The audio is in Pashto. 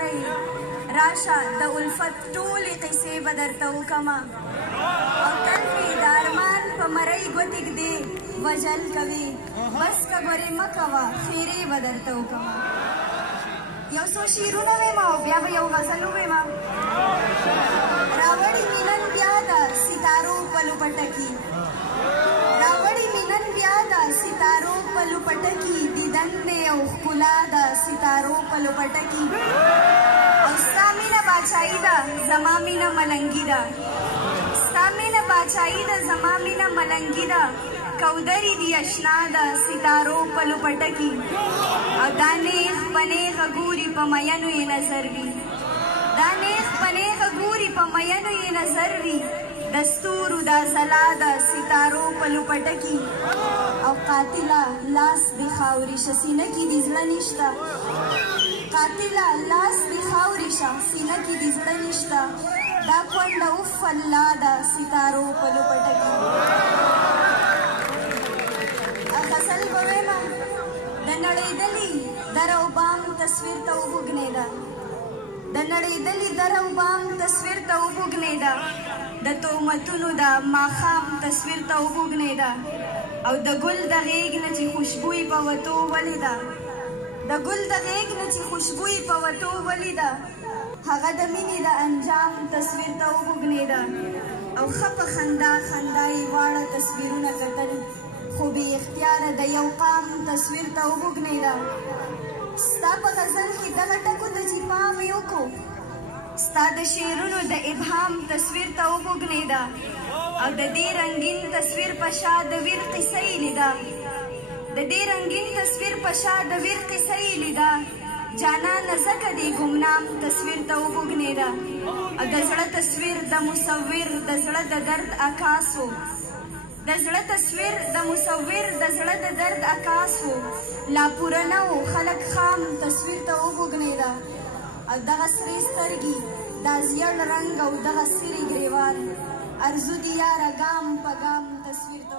لارې راشه د الفت ټولې قصې به درته وکمه او تل مې د ارمان په مرۍ ګوتې ږدې وجل کوي بس خبرې مه کوه خیرې به درته وکمه یو څو شعرونه ویمه او بیا به یو غزل وویمه راوړي مې نن بیا د ستارو په لوپټکي راوړي مې نن بیا د ستارو په لوپټکي دیدن دی او ښکلا د ستارو په لوپټکي او ستا مینه باچایي ده زما مینه ملنګي ده ستا مینه باچایي ده زما مینه ملنګي ده کودرې دي اشنا د ستارو په لوپټکي او دا نیغ په نیغه ګوري په مینو یې نظر وي دا نیغ په نیغه ګوري په مینو یې نظر وي د ستورو دا ځلا د ستارو په لوپټکي او قاتله لاس دې خاورې شه سینه کې دې زړه نشته قاتله لاس دې خاورې شه سینه کې دې زړه نشته دا کونډه اوف الله د ستارو په لوپټکي غزل به ویمه د نړېدلي در او بام تصویر ته وبوږنېده د نړېدلي در او بام تصویر ته وبوږنېده د تهمتونو د ماښام تصویر ته وبوږنېده او د ګل د غېږ نه چې خوشبویي په وتو ولیده د ګل د غېږ نه چې خوشبویي په وتو ولیده هغه د مینې د انجام تصویر ته وبوږنېده او ښه په خندا خندا یې واړه تصویرونه کتل خو بې اختیاره د یو قام تصویر ته وبوږنېده ستا په غزل کې دغه ټکو ته چې پام یې وکړو ستا د شعرونو د ابهام تصویر ته وبوږنېده او د دې رنګین تصویر په شا د ویر قصه یې لیده د دې رنګین تصویر په شا د ویر قصه یې لیده جانانه ځکه دې ګمنام تصویر ته وبوږنېده او د زړه تصویر د مصور د زړه د درد عکاس و د زړه تصویر د مصور د زړه د درد عکاس و لا پوره نه و خلک خام تصویر ته وبوږنېده او دغه سرې سترګې دا زیړ رنګ او دغه سرې ګریوان ارزو دي یاره ګام په ګام تصویر ته